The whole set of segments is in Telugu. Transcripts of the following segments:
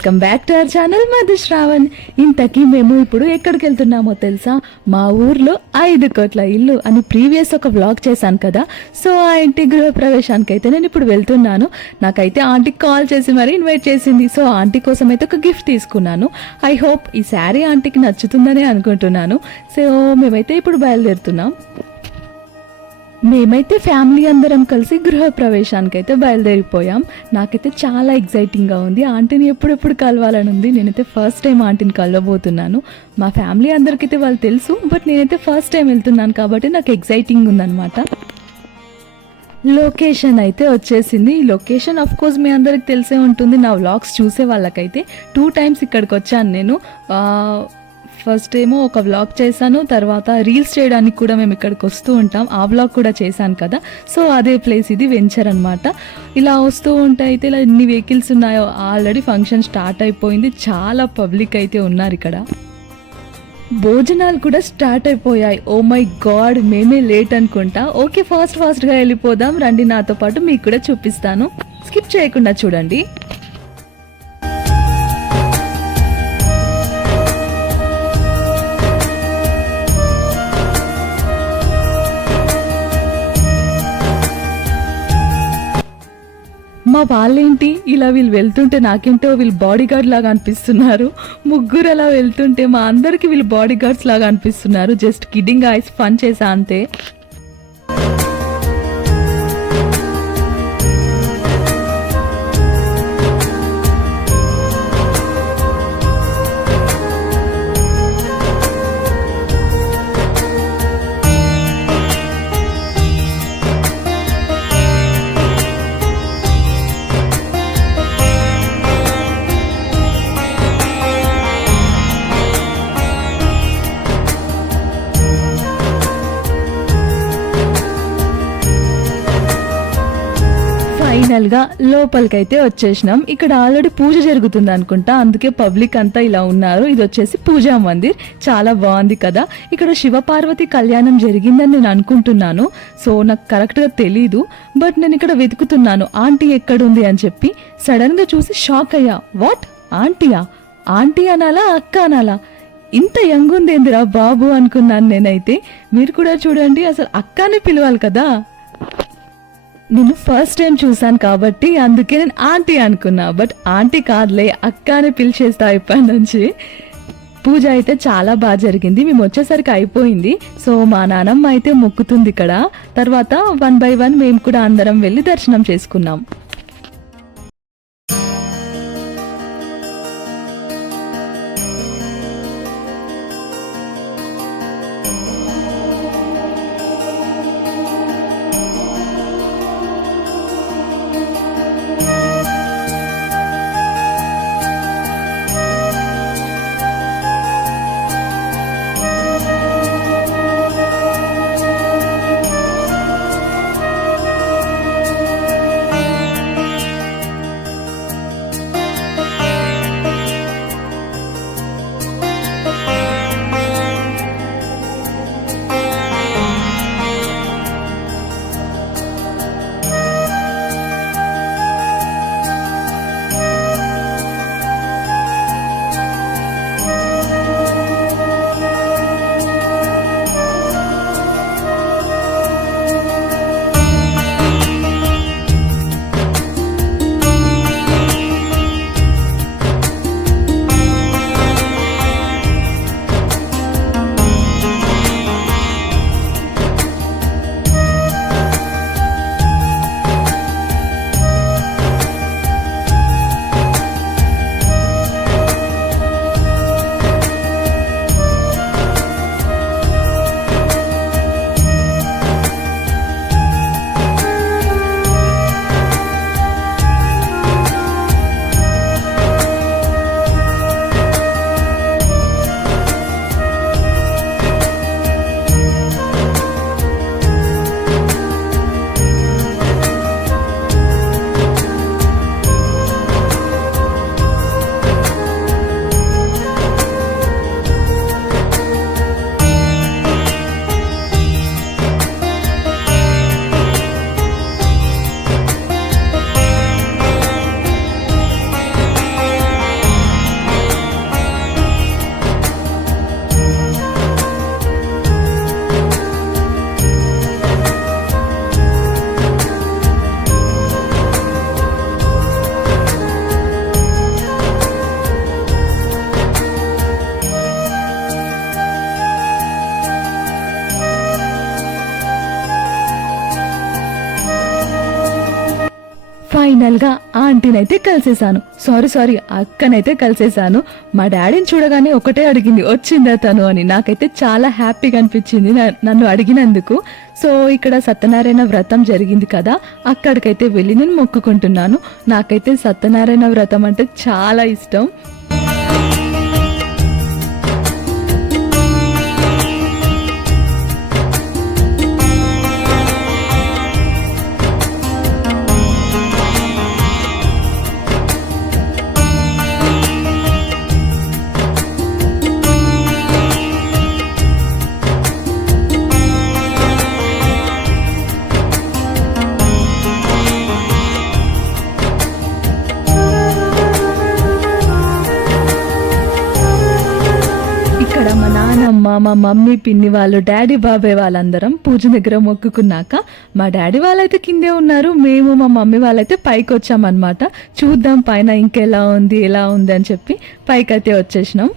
Welcome back to our channel Madhu Shravan. ఇంతకీ మేము ఇప్పుడు ఎక్కడికి వెళ్తున్నామో తెలుసా? మా ఊర్లో 5 కోట్ల ఇల్లు అని ప్రీవియస్ ఒక వ్లాగ్ చేశాను కదా. సో ఆ ఇంటి గృహ ప్రవేశానికి అయితే నేను ఇప్పుడు వెళ్తున్నాను. నాకైతే ఆంటీకి కాల్ చేసి మరీ ఇన్వైట్ చేసింది. సో ఆంటీ కోసం అయితే ఒక గిఫ్ట్ తీసుకున్నాను. ఐ హోప్ ఈ శారీ ఆంటీకి నచ్చుతుందని అనుకుంటున్నాను. సో మేమైతే ఇప్పుడు బయలుదేరుతున్నాం. మేమైతే ఫ్యామిలీ అందరం కలిసి గృహ ప్రవేశానికి అయితే బయలుదేరిపోయాం. నాకైతే చాలా ఎగ్జైటింగ్గా ఉంది. ఆంటీని ఎప్పుడెప్పుడు కలవాలని ఉంది. నేనైతే ఫస్ట్ టైం ఆంటీని కలవబోతున్నాను. మా ఫ్యామిలీ అందరికైతే వాళ్ళు తెలుసు, బట్ నేనైతే ఫస్ట్ టైం వెళ్తున్నాను కాబట్టి నాకు ఎగ్జైటింగ్ ఉందన్నమాట. లొకేషన్ అయితే వచ్చేసింది. ఈ లొకేషన్ ఆఫ్ కోర్స్ మీ అందరికి తెలిసే ఉంటుంది. నా వ్లాగ్స్ చూసే వాళ్ళకైతే 2 times ఇక్కడికి వచ్చాను నేను. ఫస్ట్ ఏమో ఒక వ్లాగ్ చేశాను, తర్వాత రీల్స్ చేయడానికి కూడా మేము ఇక్కడికి వస్తూ ఉంటాం. ఆ వ్లాగ్ కూడా చేశాను కదా. సో అదే ప్లేస్, ఇది వెంచర్ అనమాట. ఇలా వస్తూ ఉంటే అయితే ఇలా ఎన్ని వెహికల్స్ ఉన్నాయో. ఆల్రెడీ ఫంక్షన్ స్టార్ట్ అయిపోయింది. చాలా పబ్లిక్ అయితే ఉన్నారు ఇక్కడ. భోజనాలు కూడా స్టార్ట్ అయిపోయాయి. ఓ మై గాడ్, మేమే లేట్ అనుకుంటా. ఓకే, ఫాస్ట్గా వెళ్ళిపోదాం రండి. నాతో పాటు మీకు కూడా చూపిస్తాను. స్కిప్ చేయకుండా చూడండి. మా వాళ్ళేంటి ఇలా వీళ్ళు వెళ్తుంటే నాకేంటో వీళ్ళు బాడీ గార్డ్ లాగా అనిపిస్తున్నారు. ముగ్గురు అలా వెళ్తుంటే మా అందరికి వీళ్ళు బాడీ గార్డ్స్ లాగా అనిపిస్తున్నారు. జస్ట్ కిడ్డింగ్ ఐస్, ఫన్ చేసా అంతే. ఫైనల్ గా లోపలికైతే వచ్చేసినాం. ఇక్కడ ఆల్రెడీ పూజ జరుగుతుంది అనుకుంటా, అందుకే పబ్లిక్ అంతా ఇలా ఉన్నారు. ఇది వచ్చేసి పూజా మందిర్. చాలా బాగుంది కదా. ఇక్కడ శివపార్వతి కళ్యాణం జరిగిందని నేను అనుకుంటున్నాను. సో నాకు కరెక్ట్ గా తెలీదు, బట్ నేను ఇక్కడ వెతుకుతున్నాను ఆంటీ ఎక్కడుంది అని చెప్పి. సడన్ గా చూసి షాక్ అయ్యా. వాట్, ఆంటీయా? ఆంటీ అనాలా, అక్క అనాలా? ఇంత యంగ్ ఉంది ఏందిరా బాబు అనుకున్నాను నేనైతే. మీరు కూడా చూడండి, అసలు అక్కనే పిలవాలి కదా. నేను ఫస్ట్ టైం చూసాను కాబట్టి అందుకే నేను ఆంటీ అనుకున్నా. బట్ ఆంటీ కాదులే, అక్క అని పిలిచేస్తా ఇప్పటి నుంచి. పూజ అయితే చాలా బాగా జరిగింది. మేము వచ్చేసరికి అయిపోయింది. సో మా నానమ్మ అయితే మొక్కుతుంది ఇక్కడ. తర్వాత 1 by 1 మేము కూడా అందరం వెళ్ళి దర్శనం చేసుకున్నాం. ఆంటీని అయితే కలిసేసాను. సారీ అక్కనైతే కలిసేసాను. మా డాడీని చూడగానే ఒకటే అడిగింది, వచ్చిందా తను అని. నాకైతే చాలా హ్యాపీగా అనిపించింది నన్ను అడిగినందుకు. సో ఇక్కడ సత్యనారాయణ వ్రతం జరిగింది కదా, అక్కడికైతే వెళ్ళి నేను మొక్కుకుంటున్నాను. నాకైతే సత్యనారాయణ వ్రతం అంటే చాలా ఇష్టం. ఇక్కడ మా నాన్నమ్మ, మా మమ్మీ, పిన్ని వాళ్ళు, డాడీ, బాబాయ్ వాళ్ళందరం పూజ దగ్గర మొక్కుకున్నాక మా డాడీ వాళ్ళైతే కిందే ఉన్నారు, మేము మా మమ్మీ వాళ్ళైతే పైకి వచ్చామన్నమాట. చూద్దాం పైన ఇంకెలా ఉంది ఎలా ఉంది అని చెప్పి పైకైతే వచ్చేసినాం.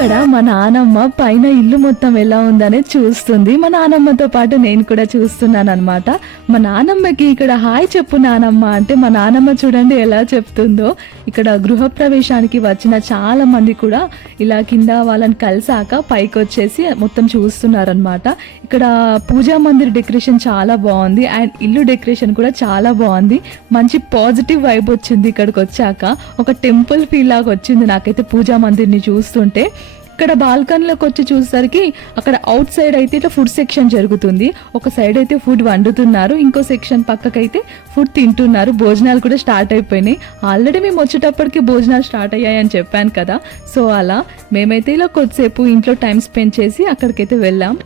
ఇక్కడ మా నానమ్మ పైన ఇల్లు మొత్తం ఎలా ఉందనే చూస్తుంది. మా నానమ్మతో పాటు నేను కూడా చూస్తున్నాను అనమాట. మా నానమ్మకి ఇక్కడ హాయ్ చెప్పు నానమ్మ అంటే మా నానమ్మ చూడండి ఎలా చెప్తుందో. ఇక్కడ గృహప్రవేశానికి వచ్చిన చాలా మంది కూడా ఇలా కింద వాళ్ళని కలిసాక పైకి వచ్చేసి మొత్తం చూస్తున్నారనమాట. ఇక్కడ పూజా మందిర్ డెకరేషన్ చాలా బాగుంది అండ్ ఇల్లు డెకరేషన్ కూడా చాలా బాగుంది. మంచి పాజిటివ్ వైబ్ వచ్చింది ఇక్కడికి వచ్చాక. ఒక టెంపుల్ ఫీల్ లాగా వచ్చింది నాకైతే పూజా మందిర్ని చూస్తుంటే. ఇక్కడ బాల్కనీలోకి వచ్చి చూసేసరికి అక్కడ అవుట్ సైడ్ అయితే ఇట్లా ఫుడ్ సెక్షన్ జరుగుతుంది. ఒక సైడ్ అయితే ఫుడ్ వండుతున్నారు, ఇంకో సెక్షన్ పక్కకైతే ఫుడ్ తింటున్నారు. భోజనాలు కూడా స్టార్ట్ అయిపోయినాయి. ఆల్రెడీ మేము వచ్చేటప్పటికి భోజనాలు స్టార్ట్ అయ్యాయని చెప్పాను కదా. సో అలా మేమైతే ఇలా కొద్దిసేపు ఇంట్లో టైం స్పెండ్ చేసి అక్కడికైతే వెళ్ళాం.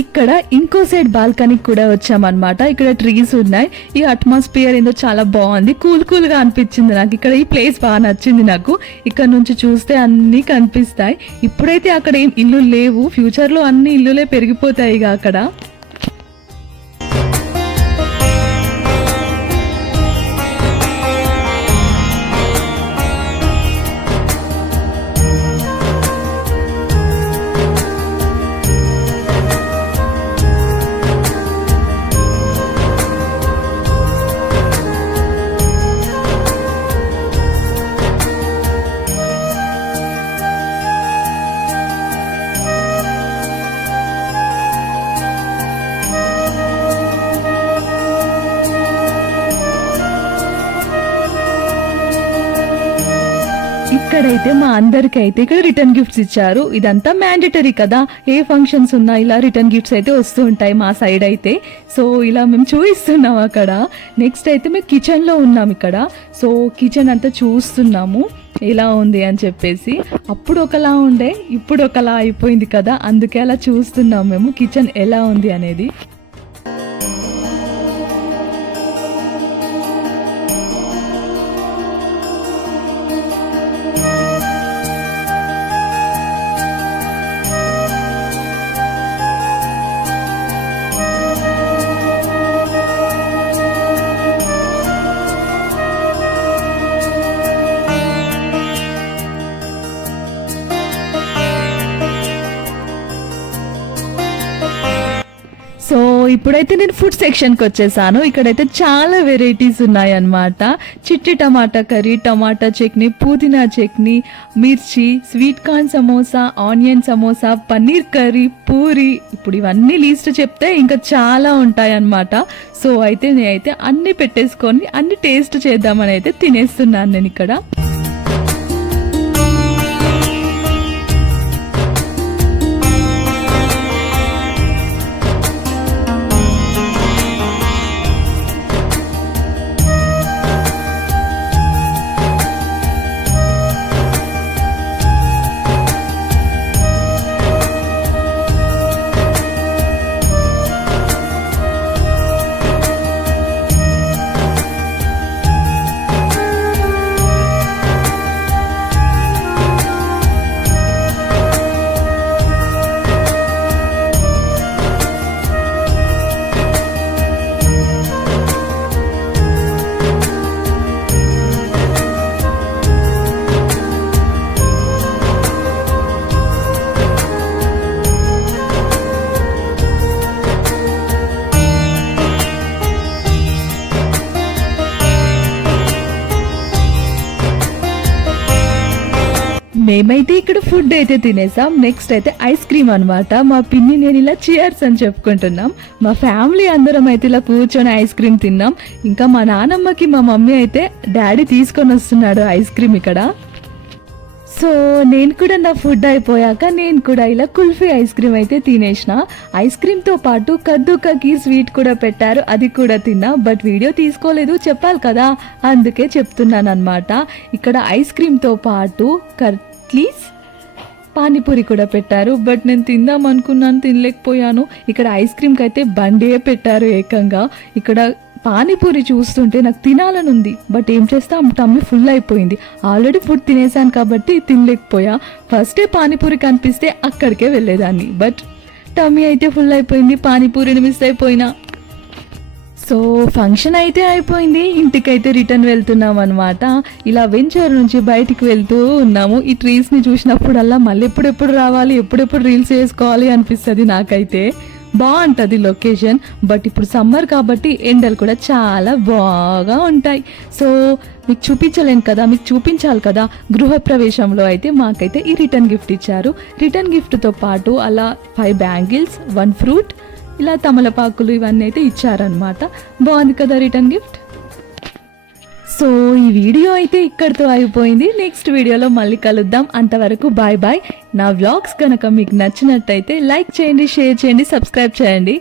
ఇక్కడ ఇంకో సైడ్ బాల్కనీకి కూడా వచ్చామన్నమాట. ఇక్కడ ట్రీస్ ఉన్నాయి. ఈ అట్మాస్ఫియర్ ఏందో చాలా బాగుంది, కూల్ గా అనిపించింది నాకు. ఇక్కడ ఈ ప్లేస్ బాగా నచ్చింది నాకు. ఇక్కడ నుంచి చూస్తే అన్ని కనిపిస్తాయి. ఇప్పుడైతే అక్కడ ఏం ఇల్లు లేవు, ఫ్యూచర్ లో అన్ని ఇల్లులే పెరిగిపోతాయి ఇక అక్కడ. ఇక్కడైతే మా అందరికి అయితే ఇక్కడ రిటర్న్ గిఫ్ట్స్ ఇచ్చారు. ఇదంతా మ్యాండేటరీ కదా, ఏ ఫంక్షన్స్ ఉన్నా ఇలా రిటర్న్ గిఫ్ట్స్ అయితే వస్తూ ఉంటాయి మా సైడ్ అయితే. సో ఇలా మేము చూపిస్తున్నాం అక్కడ. నెక్స్ట్ అయితే మేము కిచెన్ లో ఉన్నాం ఇక్కడ. సో కిచెన్ అంతా చూస్తున్నాము ఎలా ఉంది అని చెప్పేసి. అప్పుడు ఒకలా ఉండే, ఇప్పుడు ఒకలా అయిపోయింది కదా, అందుకే అలా చూస్తున్నాం మేము కిచెన్ ఎలా ఉంది అనేది. సో ఇప్పుడైతే నేను ఫుడ్ సెక్షన్కి వచ్చేసాను. ఇక్కడైతే చాలా వెరైటీస్ ఉన్నాయన్నమాట. చిట్టి టమాటా కర్రీ, టమాటా చట్నీ, పుదీనా చట్నీ, మిర్చి, sweet corn samosa, onion samosa, paneer curry, puri. ఇప్పుడు ఇవన్నీ లిస్ట్ చెప్తే ఇంకా చాలా ఉంటాయన్నమాట. సో అయితే నేనైతే అన్ని పెట్టేసుకొని అన్ని టేస్ట్ చేద్దామని అయితే తినేస్తున్నాను నేను ఇక్కడ. మేమైతే ఇక్కడ ఫుడ్ అయితే తినేసాం. నెక్స్ట్ అయితే ఐస్ క్రీమ్ అన్నమాట. మా పిన్ని నేను ఇలా చియర్స్ అని చెప్పుకుంటున్నాం. మా ఫ్యామిలీ అందరం అయితే ఇలా కూర్చొని ఐస్ క్రీమ్ తిన్నాం. ఇంకా మా నానమ్మకి మా మమ్మీ అయితే డాడీ తీసుకొని వస్తున్నాడు ఐస్ క్రీమ్ ఇక్కడ. సో నేను కూడా నా ఫుడ్ అయిపోయాక నేను కూడా ఇలా కుల్ఫీ ఐస్ క్రీమ్ అయితే తినేసిన. ఐస్ క్రీమ్తో పాటు కద్దుకకి స్వీట్ కూడా పెట్టారు, అది కూడా తిన్నా. బట్ వీడియో తీసుకోలేదు, చెప్పాలి కదా, అందుకే చెప్తున్నాను అనమాట. ఇక్కడ ఐస్ క్రీమ్తో పాటు కట్లీస్ పానీపూరి కూడా పెట్టారు. బట్ నేను తిందాం అనుకున్నాను, తినలేకపోయాను. ఇక్కడ ఐస్ క్రీమ్కి అయితే బండే పెట్టారు ఏకంగా. ఇక్కడ పానీపూరి చూస్తుంటే నాకు తినాలని ఉంది, బట్ ఏం చేస్తా టమ్మీ ఫుల్ అయిపోయింది. ఆల్రెడీ ఫుడ్ తినేసాను కాబట్టి తినలేకపోయా. ఫస్టే పానీపూరి కనిపిస్తే అక్కడికే వెళ్ళేదాన్ని, బట్ టమ్మీ అయితే ఫుల్ అయిపోయింది, పానీపూరిని మిస్ అయిపోయినా. సో ఫంక్షన్ అయితే అయిపోయింది, ఇంటికైతే రిటర్న్ వెళ్తున్నాం అనమాట. ఇలా వెంచర్ నుంచి బయటికి వెళ్తూ ఉన్నాము. ఈ ట్రీస్ని చూసినప్పుడల్లా మళ్ళీ ఎప్పుడెప్పుడు రావాలి, ఎప్పుడెప్పుడు రీల్స్ చేసుకోవాలి అనిపిస్తుంది నాకైతే. బాగుంటుంది లొకేషన్. బట్ ఇప్పుడు సమ్మర్ కాబట్టి ఎండలు కూడా చాలా బాగా ఉంటాయి. సో మీకు చూపించలేను కదా, మీకు చూపించాలి కదా. గృహప్రవేశంలో అయితే మాకైతే ఈ రిటర్న్ గిఫ్ట్ ఇచ్చారు. రిటర్న్ గిఫ్ట్తో పాటు అలా 5 బ్యాంగిల్స్, 1 ఫ్రూట్, ఇలా తమలపాకులు ఇవన్నీ అయితే ఇచ్చారనమాట. బాగుంది కదా రిటర్న్ గిఫ్ట్. సో ఈ వీడియో అయితే ఇక్కడితో అయిపోయింది. నెక్స్ట్ వీడియోలో మళ్ళీ కలుద్దాం. అంతవరకు బాయ్ బాయ్. నా వ్లాగ్స్ కనుక మీకు నచ్చినట్టయితే లైక్ చేయండి, షేర్ చేయండి, సబ్స్క్రైబ్ చేయండి.